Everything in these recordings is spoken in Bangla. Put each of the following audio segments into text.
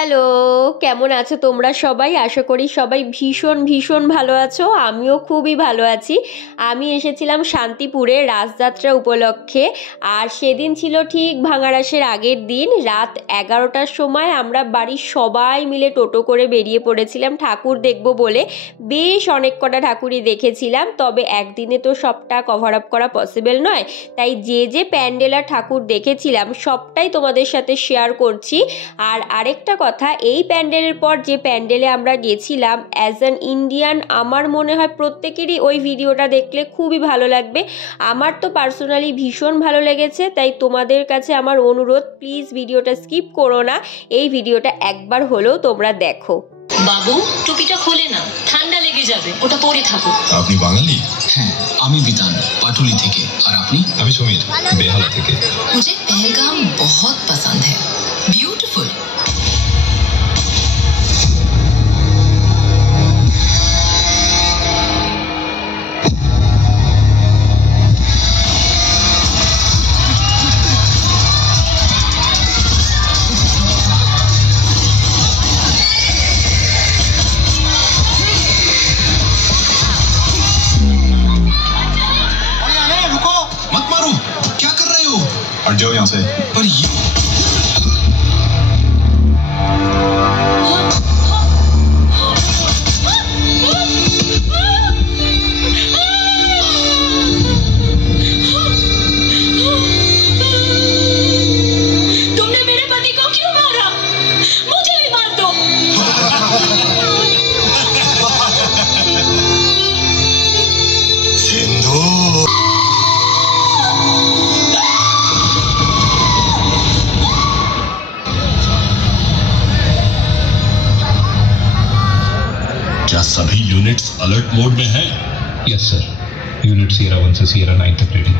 হ্যালো, কেমন আছো তোমরা সবাই? আশা করি সবাই ভীষণ ভীষণ ভালো আছো। আমিও খুবই ভালো আছি। আমি এসেছিলাম শান্তিপুরে রাসযাত্রা উপলক্ষে। আর সেদিন ছিল ঠিক ভাঙাড়াসের আগের দিন, রাত 11টার সময় আমরা বাড়ির সবাই মিলে টোটো করে বেরিয়ে পড়েছিলাম ঠাকুর দেখবো বলে। বেশ অনেক কটা ঠাকুরই দেখেছিলাম, তবে একদিনে তো সবটা কভার আপ করা পসিবল নয়। তাই যে যে প্যান্ডেল আর ঠাকুর দেখেছিলাম সবটাই তোমাদের সাথে শেয়ার করছি। আর আরেকটা কথা, এই প্যান্ডেলের পর যে প্যান্ডেলে আমরা গেছিলাম অ্যাজ অ্যান ইন্ডিয়ান, আমার মনে হয় প্রত্যেকেরই ওই ভিডিওটা দেখলে খুবই ভালো লাগবে। আমার তো পার্সোনালি ভীষণ ভালো লেগেছে, তাই তোমাদের কাছে আমার অনুরোধ, প্লিজ ভিডিওটা স্কিপ করো না, এই ভিডিওটা একবার হলেও তোমরা দেখো। বাবু, টুপিটা খোলে না, ঠান্ডা লেগে যাবে, ওটা পরে থাকো। আপনি বাঙালি? হ্যাঁ, আমি বিতান, পাটুলি থেকে। আর আপনি? আমি সমীর, বেহালা থেকে। मुझे पहलगाम बहुत पसंद है, ब्यूटीफुल। मत मारो, क्या कर रहे हो? हट जाओ यहाँ से। पर ये तुमने मेरे पति को क्यों मारा? मुझे भी मार दो। सिंधु, क्या सभी यूनिट्स अलर्ट मोड में हैं? यस सर, यूनिट Sierra 1 से Sierra 9 तक रेडी,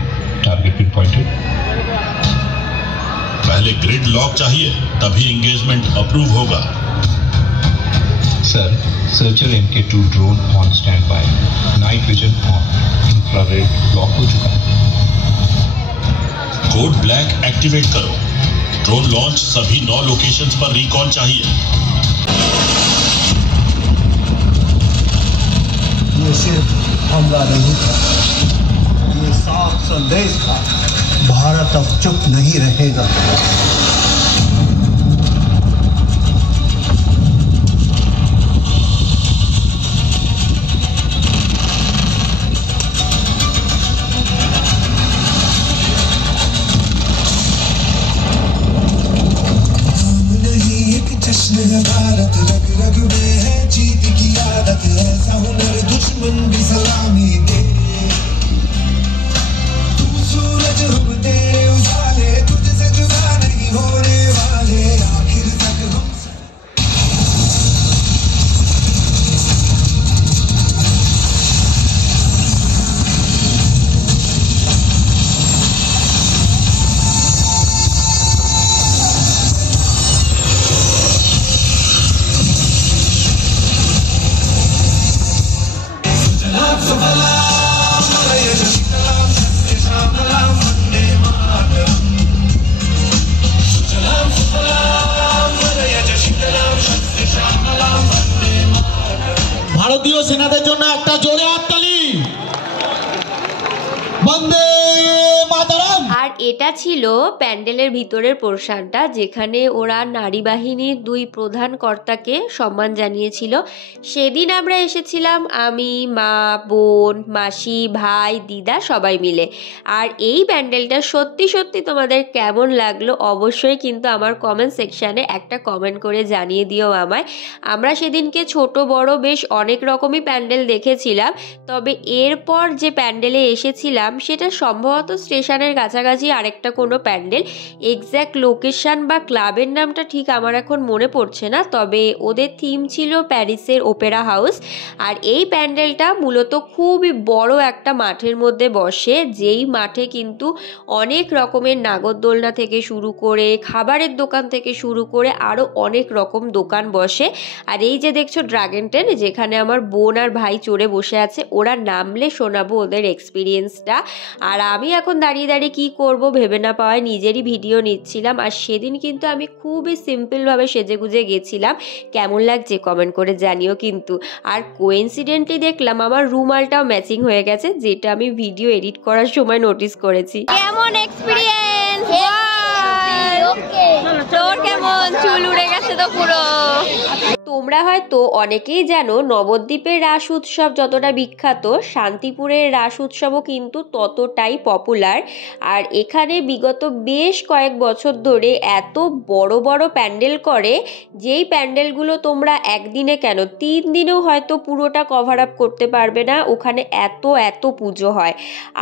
टारगेट पिन पॉइंटेड। पहले ग्रिड लॉक चाहिए, तभी एंगेजमेंट अप्रूव होगा। Sir, searcher MK2 drone on stand by, night vision on, infrared lock हो चुका है। कोड ब्लैक एक्टिवेट करो। ड्रोन लॉन्च सभी 9 लोकेशंस पर रिकॉन चाहिए। ये सिर्फ हमला नहीं था, ये साफ संदेश था, भारत अब चुप नहीं रहेगा। नहीं एक जश्न है भारत, रग रग में है जीत की आदत, ऐसा हुनर दुश्मन भी सलामी दे। तू सूरज हम तेरे उजाले, तुझसे जुदा नहीं होने वाले, आखिर तक हम ভারতীয় সেনাদের জন্য একটা জোরে হাততালি। বন্দে মাতরম। আর এটা ছিল প্যান্ডেলের ভিতরের পোর্শনটা, যেখানে ওরা নারী বাহিনীর 2 প্রধান কর্তাকে সম্মান জানিয়েছিল। সেদিন আমরা এসেছিলাম আমি, মা, বোন, মাসি, ভাই, দিদা সবাই মিলে। আর এই প্যান্ডেলটা সত্যি সত্যি তোমাদের কেমন লাগলো অবশ্যই কিন্তু আমার কমেন্ট সেকশানে একটা কমেন্ট করে জানিয়ে দিও আমায়। আমরা সেদিনকে ছোট বড় বেশ অনেক রকমই প্যান্ডেল দেখেছিলাম, তবে এরপর যে প্যান্ডেলে এসেছিলাম সেটা সম্ভবত স্টেশনের কাছাকাছি আরেকটা কোনো প্যান্ডেল। এক্স্যাক্ট লোকেশন বা ক্লাবের নামটা ঠিক আমার এখন মনে পড়ছে না, তবে ওদের থিম ছিল প্যারিসের ওপেরা হাউস। আর এই প্যান্ডেলটা মূলত খুবই বড় একটা মাঠের মধ্যে বসে, যেই মাঠে কিন্তু অনেক রকমের নাগরদোলনা থেকে শুরু করে খাবারের দোকান থেকে শুরু করে আরও অনেক রকম দোকান বসে। আর এই যে দেখছো ড্রাগন ট্রেন, যেখানে আমার বোন আর ভাই চড়ে বসে আছে, ওরা নামলে শোনাবো ওদের এক্সপিরিয়েন্সটা। আর আমি এখন দাঁড়িয়ে দাঁড়িয়ে কী করব ভেবে না পাওয়ায় নিজেরই ভিডিও নিচ্ছিলাম। আর সেদিন কিন্তু আমি খুবই সিম্পলভাবে সেজেগুজে গেছিলাম। কেমন লাগছে কমেন্ট করে জানিও কিন্তু। আর কোইন্সিডেন্টলি দেখলাম আমার রুমালটাও ম্যাচিং হয়ে গেছে, যেটা আমি ভিডিও এডিট করার সময় নোটিস করেছি। কেমন এক্সপিরিয়েন্স? তোর কেমন? চুল উড়ে গেছে তো পুরো। তোমরা হয়তো অনেকেই জানো নবদ্বীপের রাস উৎসব যতটা বিখ্যাত, শান্তিপুরের রাস উৎসবও কিন্তু ততটাই পপুলার। আর এখানে বিগত বেশ কয়েক বছর ধরে এত বড় বড় প্যান্ডেল করে, যেই প্যান্ডেলগুলো তোমরা একদিনে কেন 3 দিনেও হয়তো পুরোটা কভার আপ করতে পারবে না। ওখানে এত এত পুজো হয়।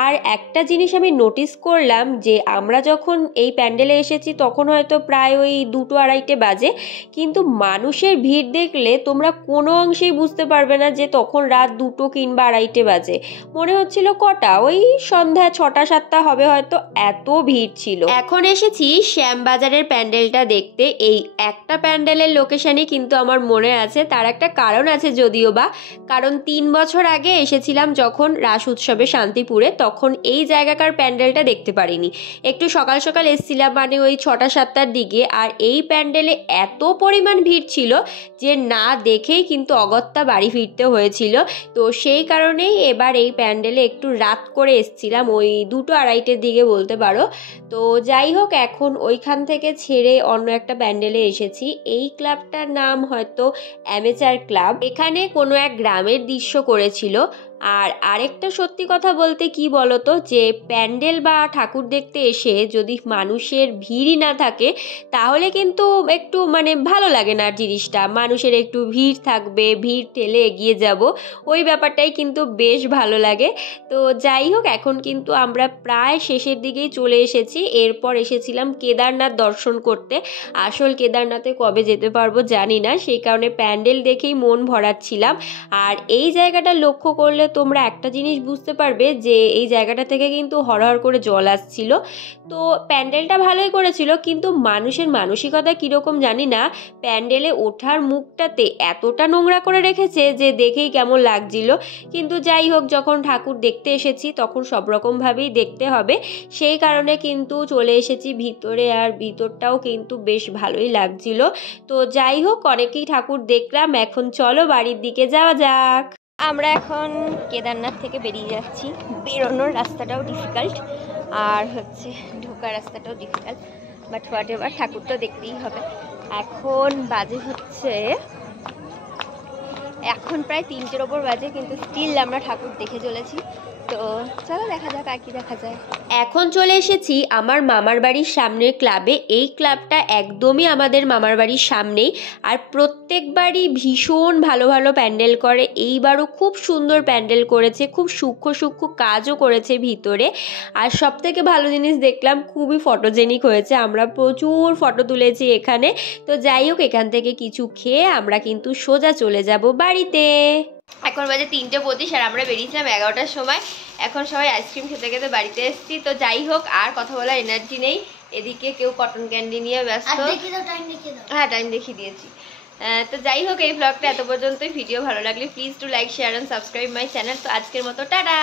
আর একটা জিনিস আমি নোটিস করলাম যে আমরা যখন এই প্যান্ডেলে এসেছি তখন হয়তো প্রায় ওই 2-2:30 বাজে, কিন্তু মানুষের ভিড় দেখলে তোমরা কোনো অংশেই বুঝতে পারবে না যে তখন রাত 2 কিংবা 2:30 বাজে। মনে হচ্ছিল কটা, ওই সন্ধ্যা 6টা-7টা হবে হয়তো, এত ভিড় ছিল। এখন এসেছি শ্যামবাজারের প্যান্ডেলটা দেখতে। এই একটা প্যান্ডেলের লোকেশনই কিন্তু আমার মনে আছে, তার একটা কারণ আছে যদিও বা, কারণ 3 বছর আগে এসেছিলাম যখন রাস উৎসবে শান্তিপুরে, তখন এই জায়গাকার প্যান্ডেলটা দেখতে পারিনি। একটু সকাল সকাল এসেছিলাম, মানে ওই 6টা-7টার দিকে। আর এই প্যান্ডেলে এত পরিমাণ ভিড় ছিল যে না দেখেই কিন্তু অগত্যা বাড়ি ফিরতে হয়েছিল। তো সেই কারণেই এবার এই প্যান্ডেলে একটু রাত করে এসছিলাম, ওই 2-2:30টার দিকে বলতে পারো। তো যাই হোক, এখন ওইখান থেকে ছেড়ে অন্য একটা প্যান্ডেলে এসেছি। এই ক্লাবটার নাম হয়তো অ্যামেচার ক্লাব। এখানে কোনো এক গ্রামের দৃশ্য করেছিল। আর আরেকটা সত্যি কথা বলতে কি বলতো, যে প্যান্ডেল বা ঠাকুর দেখতে এসে যদি মানুষের ভিড়ই না থাকে তাহলে কিন্তু একটু মানে ভালো লাগে না জিনিসটা। মানুষের একটু ভিড় থাকবে, ভিড় ঠেলে এগিয়ে যাব, ওই ব্যাপারটাই কিন্তু বেশ ভালো লাগে। তো যাই হোক, এখন কিন্তু আমরা প্রায় শেষের দিকেই চলে এসেছি। এরপর এসেছিলাম কেদারনাথ দর্শন করতে। আসল কেদারনাথে কবে যেতে পারবো জানি না, সেই কারণে প্যান্ডেল দেখেই মন ভরাচ্ছিলাম। আর এই জায়গাটা লক্ষ্য করলে তোমরা একটা জিনিস বুঝতে পারবে যে এই জায়গাটা থেকে কিন্তু হরহর করে জল আসছিল। তো প্যান্ডেলটা ভালোই করেছিল, কিন্তু মানুষের মানসিকতা কীরকম জানি না, প্যান্ডেলে ওঠার মুখটাতে এতটা নোংরা করে রেখেছে যে দেখেই কেমন লাগছিল। কিন্তু যাই হোক, যখন ঠাকুর দেখতে এসেছি তখন সব রকমভাবেই দেখতে হবে, সেই কারণে কিন্তু চলে এসেছি ভিতরে। আর ভিতরটাও কিন্তু বেশ ভালোই লাগছিল। তো যাই হোক, অনেকেই ঠাকুর দেখলাম, এখন চলো বাড়ির দিকে যাওয়া যাক। আমরা এখন কেদারনাথ থেকে বেরিয়ে যাচ্ছি। বেরোনোর রাস্তাটাও ডিফিকাল্ট, আর হচ্ছে ঢোকার রাস্তাটাও ডিফিকাল্ট, বাট হোয়াট এভার, ঠাকুর তো দেখতেই হবে। এখন বাজে হচ্ছে, এখন প্রায় 3টের ওপর বাজে, কিন্তু স্টিল আমরা ঠাকুর দেখে চলেছি। তো চলো দেখা যাক আর কি দেখা যায়। এখন চলে এসেছি আমার মামার বাড়ির সামনের ক্লাবে। এই ক্লাবটা একদমই আমাদের মামার বাড়ির সামনেই, আর প্রত্যেকবারই ভীষণ ভালো ভালো প্যান্ডেল করে। এইবারও খুব সুন্দর প্যান্ডেল করেছে, খুব সূক্ষ্ম সূক্ষ্ম কাজও করেছে ভিতরে। আর সব থেকে ভালো জিনিস দেখলাম, খুবই ফটোজেনিক হয়েছে। আমরা প্রচুর ফটো তুলেছি এখানে। তো যাই হোক, এখান থেকে কিছু খেয়ে আমরা কিন্তু সোজা চলে যাব বাড়িতে। এখন বাজে 3:25 আর আমরা বেরিয়েছিলাম 11টার সময়। এখন সবাই আইসক্রিম খেতে খেতে বাড়িতে এসেছি। তো যাই হোক, আর কথা বলার এনার্জি নেই। এদিকে কেউ কটন ক্যান্ডি নিয়ে ব্যস্ত। হ্যাঁ, টাইম দেখিয়ে দিয়েছি। তো যাই হোক, এই ব্লগটা এত পর্যন্তই। ভিডিও ভালো লাগলে please to like, share and subscribe my channel. তো আজকের মতো টাটা।